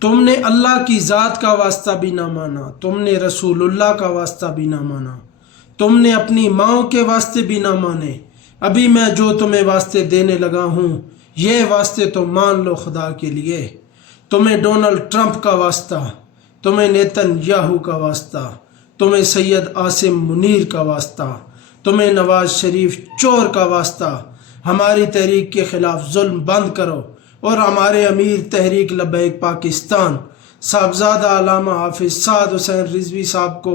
تم نے اللہ کی ذات کا واسطہ بھی نہ مانا، تم نے رسول اللہ کا واسطہ بھی نہ مانا، تم نے اپنی ماؤں کے واسطے بھی نہ مانے۔ ابھی میں جو تمہیں واسطے دینے لگا ہوں یہ واسطے تو مان لو خدا کے لیے۔ تمہیں ڈونلڈ ٹرمپ کا واسطہ، تمہیں نیتن یاہو کا واسطہ، تمہیں سید عاصم منیر کا واسطہ، تمہیں نواز شریف چور کا واسطہ۔ ہماری تحریک کے خلاف ظلم بند کرو اور ہمارے امیر تحریک لبیک پاکستان صاحبزادہ علامہ حافظ سعد حسین رضوی صاحب کو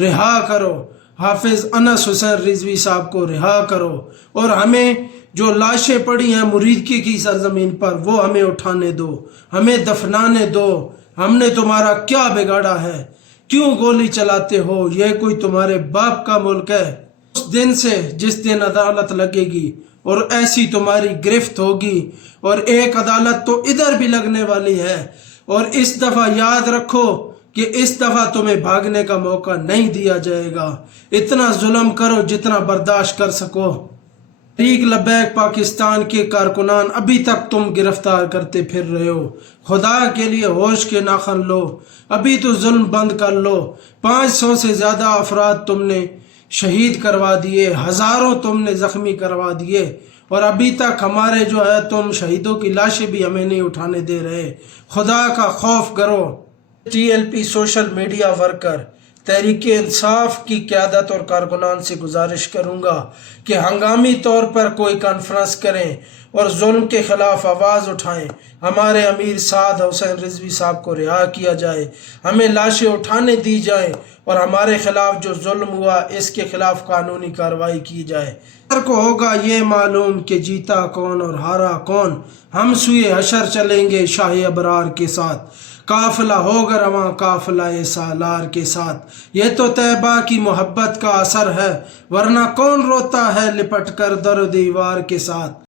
رہا کرو، حافظ انس حسین رضوی صاحب کو رہا کرو، اور ہمیں جو لاشیں پڑی ہیں مریدکی کی سرزمین پر وہ ہمیں اٹھانے دو، ہمیں دفنانے دو۔ ہم نے تمہارا کیا بگاڑا ہے؟ کیوں گولی چلاتے ہو؟ یہ کوئی تمہارے باپ کا ملک ہے؟ اس دن سے جس دن عدالت لگے گی اور ایسی تمہاری گرفت ہوگی، اور ایک عدالت تو ادھر بھی لگنے والی ہے، اور اس دفعہ یاد رکھو کہ اس دفعہ تمہیں بھاگنے کا موقع نہیں دیا جائے گا۔ اتنا ظلم کرو جتنا برداشت کر سکو۔ تحریک لبیک پاکستان کے کارکنان ابھی تک تم گرفتار کرتے پھر رہے ہو۔ خدا کے لیے ہوش کے ناخن لو، ابھی تو ظلم بند کر لو۔ 500 سے زیادہ افراد تم نے شہید کروا دیے، ہزاروں تم نے زخمی کروا دیے، اور ابھی تک ہمارے جو ہے تم شہیدوں کی لاشیں بھی ہمیں نہیں اٹھانے دے رہے۔ خدا کا خوف کرو۔ TLP social media worker Tehreek Insaf کی قیادت اور کارکنان سے گزارش کروں گا کہ ہنگامی طور پر کوئی کانفرنس کریں اور ظلم کے خلاف آواز اٹھائیں۔ ہمارے امیر سعد حسین رضوی صاحب کو رہا کیا جائے، ہمیں لاشیں اٹھانے دی جائیں، اور ہمارے خلاف جو ظلم ہوا اس کے خلاف قانونی کارروائی کی جائے۔ سر کو ہوگا یہ معلوم کہ جیتا کون اور ہارا کون۔ ہم سوئے حشر چلیں گے شاہ ابرار کے ساتھ، قافلہ ہوگا رواں قافلہ سالار کے ساتھ۔ یہ تو طیبہ کی محبت کا اثر ہے، ورنہ کون روتا ہے لپٹ کر در و دیوار کے ساتھ۔